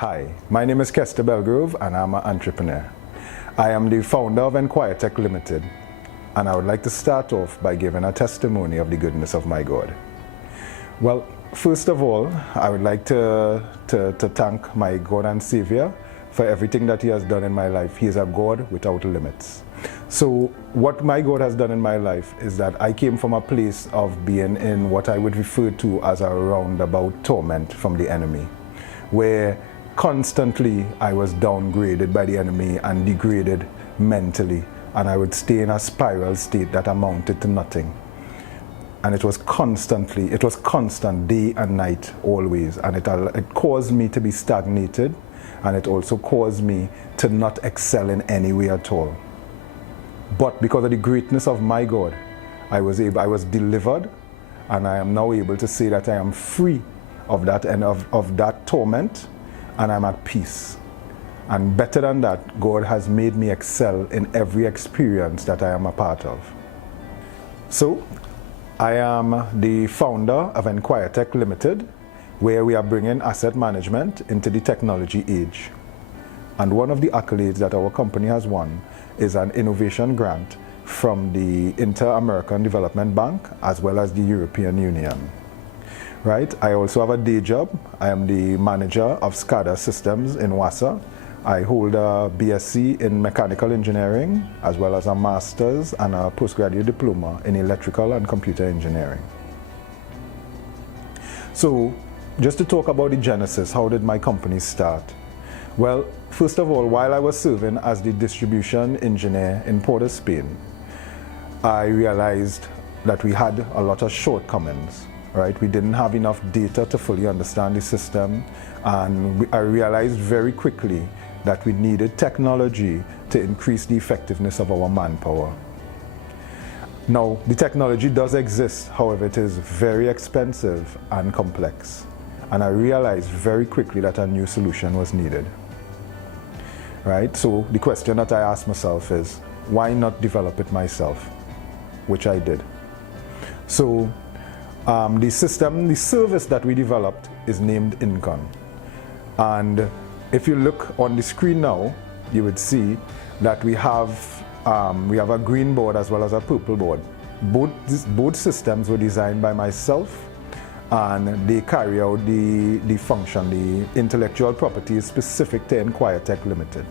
Hi, my name is Kester Belgrove and I'm an entrepreneur. I am the founder of Entrepeneur Limited, and I would like to start off by giving a testimony of the goodness of my God. Well, first of all, I would like to thank my God and Savior for everything that He has done in my life. He is a God without limits. So what my God has done in my life is that I came from a place of being in what I would refer to as a roundabout torment from the enemy, where constantly I was downgraded by the enemy and degraded mentally, and I would stay in a spiral state that amounted to nothing. And it was constant day and night, always, and it caused me to be stagnated, and it also caused me to not excel in any way at all. But because of the greatness of my God, I was delivered, and I am now able to say that I am free of that and of that torment, and I'm at peace. And better than that, God has made me excel in every experience that I am a part of. So, I am the founder of Entrepeneur Limited, where we are bringing asset management into the technology age. And one of the accolades that our company has won is an innovation grant from the Inter-American Development Bank as well as the European Union. Right? I also have a day job. I am the manager of SCADA systems in Wassa. I hold a BSc in mechanical engineering as well as a master's and a postgraduate diploma in electrical and computer engineering. So, just to talk about the genesis, how did my company start? Well, first of all, while I was serving as the distribution engineer in Port, Spain, I realized that we had a lot of shortcomings, right? We didn't have enough data to fully understand the system, and I realized very quickly that we needed technology to increase the effectiveness of our manpower. Now, the technology does exist, however, it is very expensive and complex. And I realized very quickly that a new solution was needed. Right? So the question that I asked myself is, why not develop it myself? Which I did. So the service that we developed is named Incon. And if you look on the screen now, you would see that we have a green board as well as a purple board. Both systems were designed by myself, and they carry out the function, the intellectual property is specific to Entrepeneur Limited.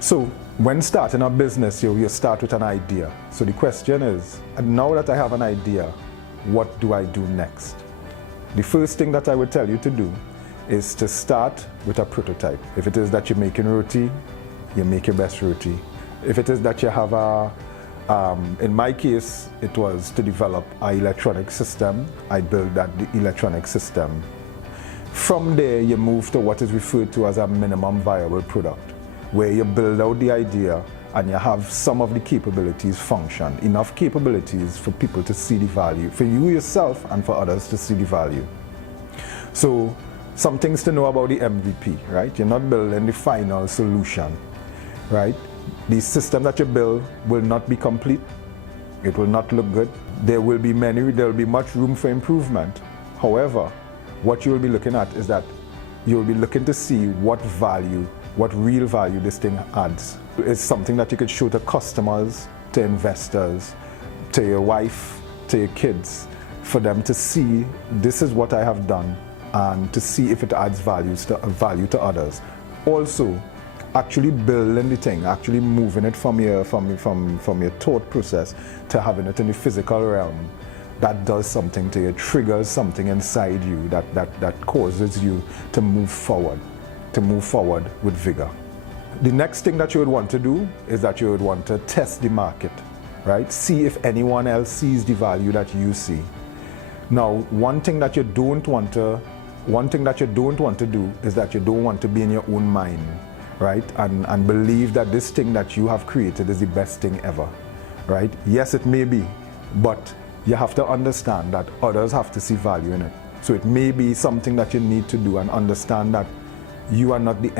So when starting a business, you start with an idea. So the question is, now that I have an idea, what do I do next? The first thing that I would tell you to do is to start with a prototype. If it is that you're making roti, you make your best roti. If it is that you have in my case, it was to develop an electronic system. I built the electronic system. From there, you move to what is referred to as a minimum viable product, where you build out the idea and you have some of the capabilities function, enough capabilities for people to see the value, for you yourself and for others to see the value. So, some things to know about the MVP, right? You're not building the final solution, right? The system that you build will not be complete. It will not look good. There will be much room for improvement. However, what you will be looking at is that you will be looking to see what real value this thing adds. It's something that you could show to customers, to investors, to your wife, to your kids, for them to see this is what I have done, and to see if it adds value to others. Also, actually building the thing, actually moving it from your thought process to having it in the physical realm, that does something to you, triggers something inside you that causes you to move forward with vigor. The next thing that you would want to do is that you would want to test the market, right? See if anyone else sees the value that you see. Now, one thing that you don't want to do is that you don't want to be in your own mind, right? And believe that this thing that you have created is the best thing ever, right? Yes, it may be, but you have to understand that others have to see value in it. So it may be something that you need to do and understand that you are not the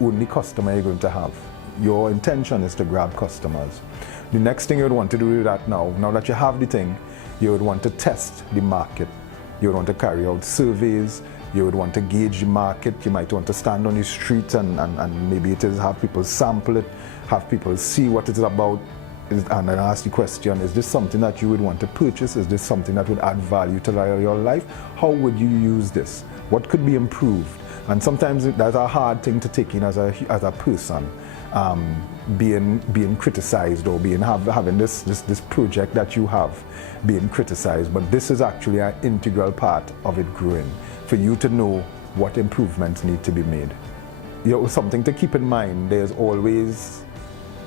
only customer you're going to have. Your intention is to grab customers. The next thing you would want to do with that now that you have the thing, you would want to test the market. You would want to carry out surveys, You would want to gauge the market. You might want to stand on the street and maybe it is have people sample it, have people see what it's about, and then ask the question, is this something that you would want to purchase? Is this something that would add value to your life? How would you use this? What could be improved? And sometimes that's a hard thing to take in as a person, being criticized or having this project that you have being criticized. But this is actually an integral part of it growing, for you to know what improvements need to be made. Something to keep in mind, there's always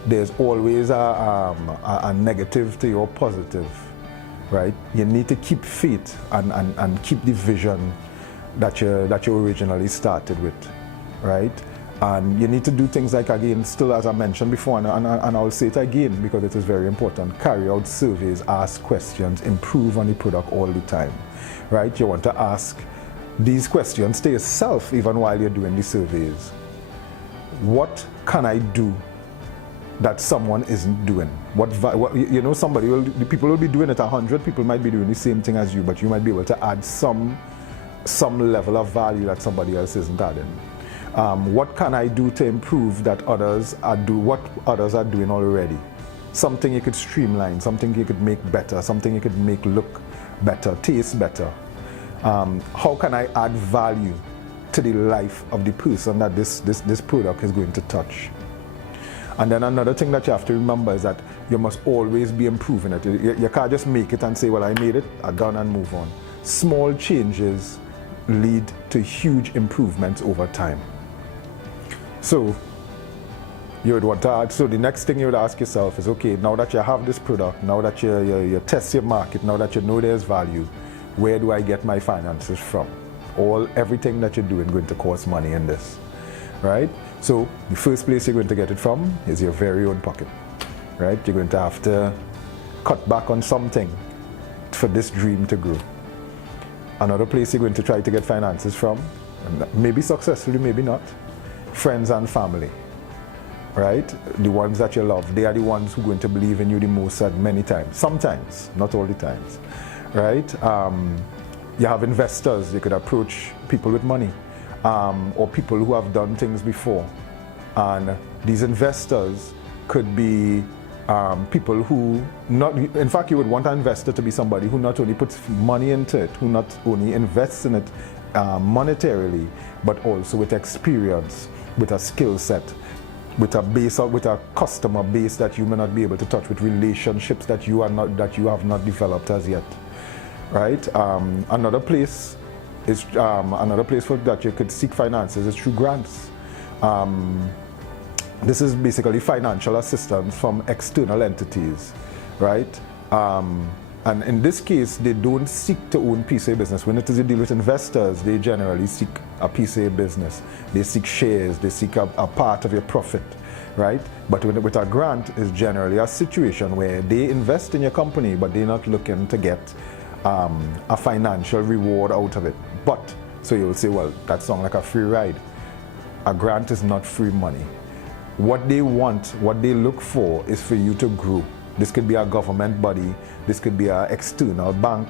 a negative to your positive, right? You need to keep faith and keep the vision that you originally started with, right? And you need to do things like, again, still as I mentioned before, and I'll say it again because it is very important, carry out surveys, ask questions, improve on the product all the time, right? You want to ask these questions to yourself even while you're doing the surveys. What can I do that someone isn't doing? People will be doing it 100, people might be doing the same thing as you, but you might be able to add some level of value that somebody else isn't adding. What can I do to improve what others are doing already? Something you could streamline, something you could make better, something you could make look better, taste better. How can I add value to the life of the person that this product is going to touch? And then another thing that you have to remember is that you must always be improving it. You can't just make it and say, well, I made it, I'm done, and move on. Small changes lead to huge improvements over time. So you would want to add, so the next thing you would ask yourself is, okay, now that you have this product, now that you test your market, now that you know there's value, where do I get my finances from? Everything that you're doing going to cost money in this, right? So the first place you're going to get it from is your very own pocket, right? You're going to have to cut back on something for this dream to grow. Another place you're going to try to get finances from, maybe successfully, maybe not, friends and family, right? The ones that you love, they are the ones who are going to believe in you the most at many times. Sometimes, not all the times, right? You have investors. You could approach people with money, or people who have done things before. And these investors could be people who in fact, you would want an investor to be somebody who not only puts money into it, who not only invests in it monetarily, but also with experience, with a skill set, with a customer base that you may not be able to touch, with relationships that you have not developed as yet, right? Another place that you could seek finances is through grants. This is basically financial assistance from external entities, right? And in this case, they don't seek to own piece of business. When it is a deal with investors, they generally seek a piece of business. They seek shares, they seek a part of your profit, right? But with a grant, it's generally a situation where they invest in your company, but they're not looking to get a financial reward out of it. But, so you'll say, well, that sounds like a free ride. A grant is not free money. What they want, what they look for is for you to grow. This could be a government body, this could be an external bank,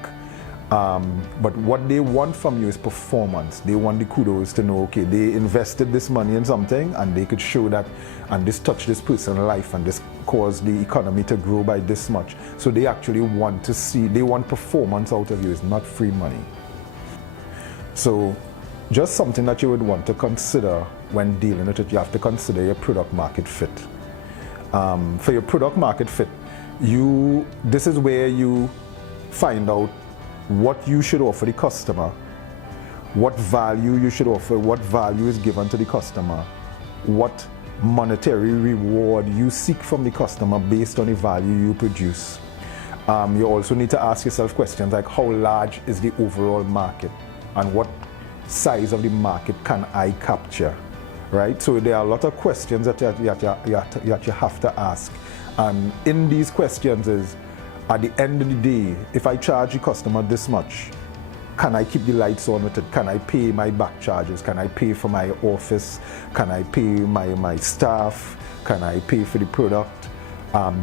but what they want from you is performance. They want the kudos to know, okay, they invested this money in something and they could show that, and this touched this person's life and this caused the economy to grow by this much. So they actually want to see, they want performance out of you. It's not free money. So just something that you would want to consider when dealing with it, you have to consider your product market fit. For your product market fit, this is where you find out what you should offer the customer, what value you should offer, what value is given to the customer, what monetary reward you seek from the customer based on the value you produce. You also need to ask yourself questions like, how large is the overall market and what size of the market can I capture, right? So there are a lot of questions that you have to ask. And in these questions is, at the end of the day, if I charge the customer this much, can I keep the lights on with it? Can I pay my back charges? Can I pay for my office? Can I pay my staff? Can I pay for the product?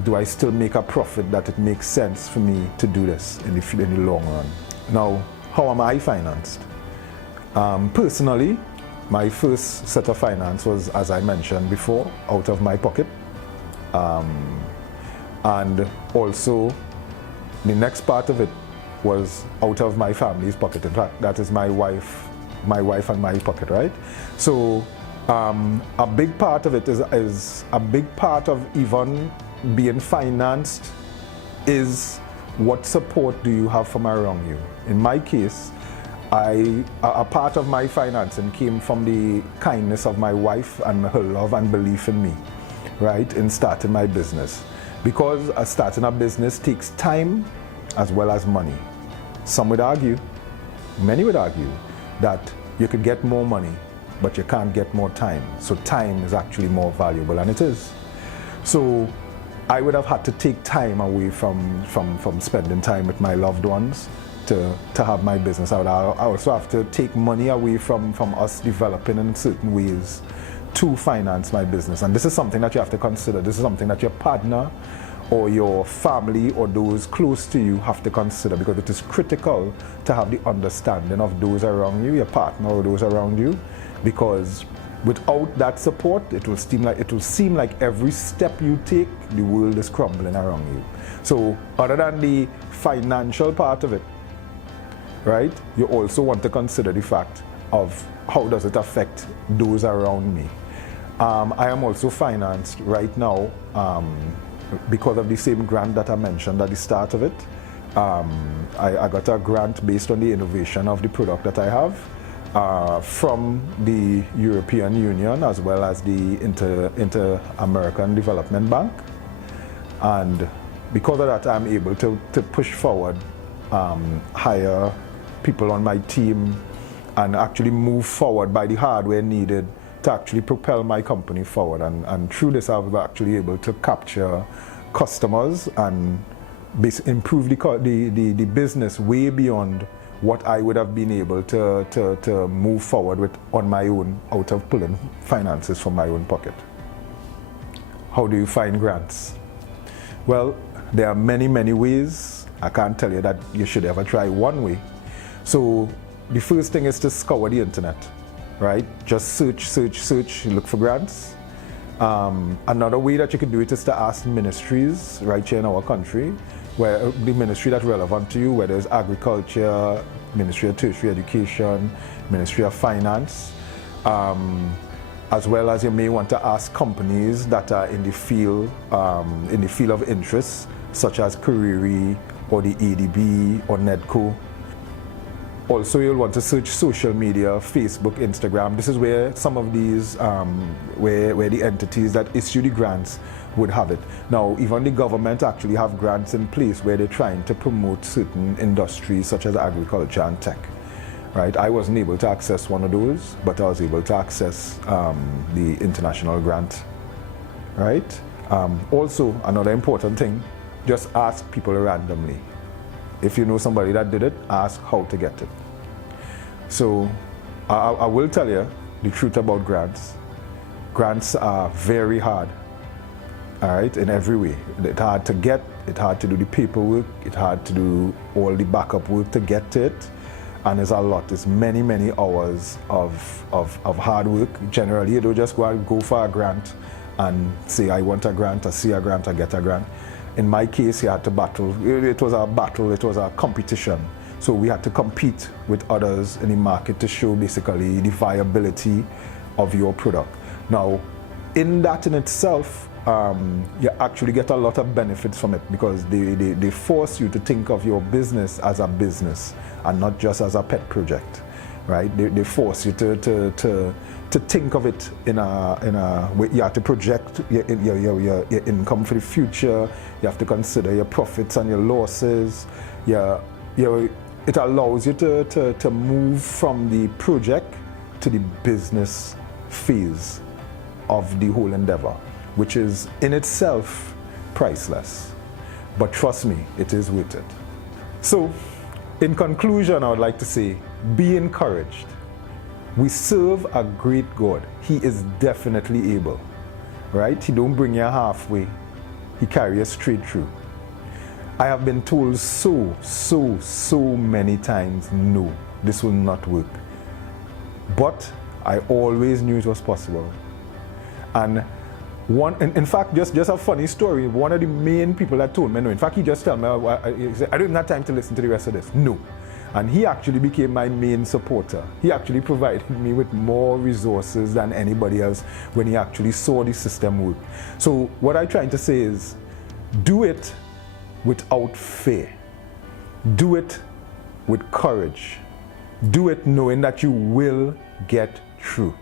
Do I still make a profit that it makes sense for me to do this in the long run? Now, how am I financed? Personally, my first set of finance was, as I mentioned before, out of my pocket. And also, the next part of it was out of my family's pocket. In fact, that is my wife and my pocket, right? So a big part of it is a big part of even being financed is what support do you have from around you. In my case, a part of my financing came from the kindness of my wife and her love and belief in me, right, in starting my business. Because starting a business takes time as well as money. Some would argue, many would argue, that you could get more money, but you can't get more time. So time is actually more valuable, and it is. So I would have had to take time away from spending time with my loved ones to have my business. I also have to take money away from us developing in certain ways to finance my business. And this is something that you have to consider. This is something that your partner or your family or those close to you have to consider, because it is critical to have the understanding of those around you, your partner or those around you, because without that support, it will seem like every step you take, the world is crumbling around you. So other than the financial part of it, right, you also want to consider the fact of how does it affect those around me. I am also financed right now because of the same grant that I mentioned at the start of it. I got a grant based on the innovation of the product that I have from the European Union as well as the Inter-American Development Bank. And because of that, I'm able to push forward, hire people on my team, and actually move forward by the hardware needed to actually propel my company forward. And through this, I was actually able to capture customers and improve the business way beyond what I would have been able to move forward with on my own, out of pulling finances from my own pocket. How do you find grants? Well, there are many, many ways. I can't tell you that you should ever try one way. So the first thing is to scour the internet, right? Just search, look for grants. Another way that you could do it is to ask ministries right here in our country, where the ministry that's relevant to you, whether it's agriculture, Ministry of Tertiary Education, Ministry of Finance, as well as you may want to ask companies that are in the field of interest, such as Kariri or the ADB or NEDCO. Also, you'll want to search social media, Facebook, Instagram. This is where some of these, where the entities that issue the grants would have it. Now, even the government actually have grants in place where they're trying to promote certain industries such as agriculture and tech, right? I wasn't able to access one of those, but I was able to access the international grant, right? Also, another important thing, just ask people randomly. If you know somebody that did it, ask how to get it. So I will tell you the truth about grants. Grants are very hard, all right, in every way. It's hard to get, it's hard to do the paperwork, it's hard to do all the backup work to get to it, and it's a lot. It's many, many hours of hard work. Generally, you don't just go for a grant and say, I want a grant, I see a grant, I get a grant. In my case, you had to battle. It was a battle, it was a competition. So we had to compete with others in the market to show basically the viability of your product. Now, in that in itself, you actually get a lot of benefits from it, because they force you to think of your business as a business and not just as a pet project, right? They force you to think of it in a way. You have to project your income for the future. You have to consider your profits and your losses. It allows you to move from the project to the business phase of the whole endeavor, which is in itself priceless. But trust me, it is worth it. So, in conclusion, I would like to say, be encouraged. We serve a great God. He is definitely able, right? He don't bring you halfway. He carries you straight through. I have been told so many times, no, this will not work. but I always knew it was possible. And in fact, just a funny story, one of the main people that told me no, in fact, he just told me, he said, I don't have time to listen to the rest of this. No. And he actually became my main supporter. He actually provided me with more resources than anybody else when he actually saw the system work. So what I'm trying to say is, do it without fear. Do it with courage. Do it knowing that you will get through.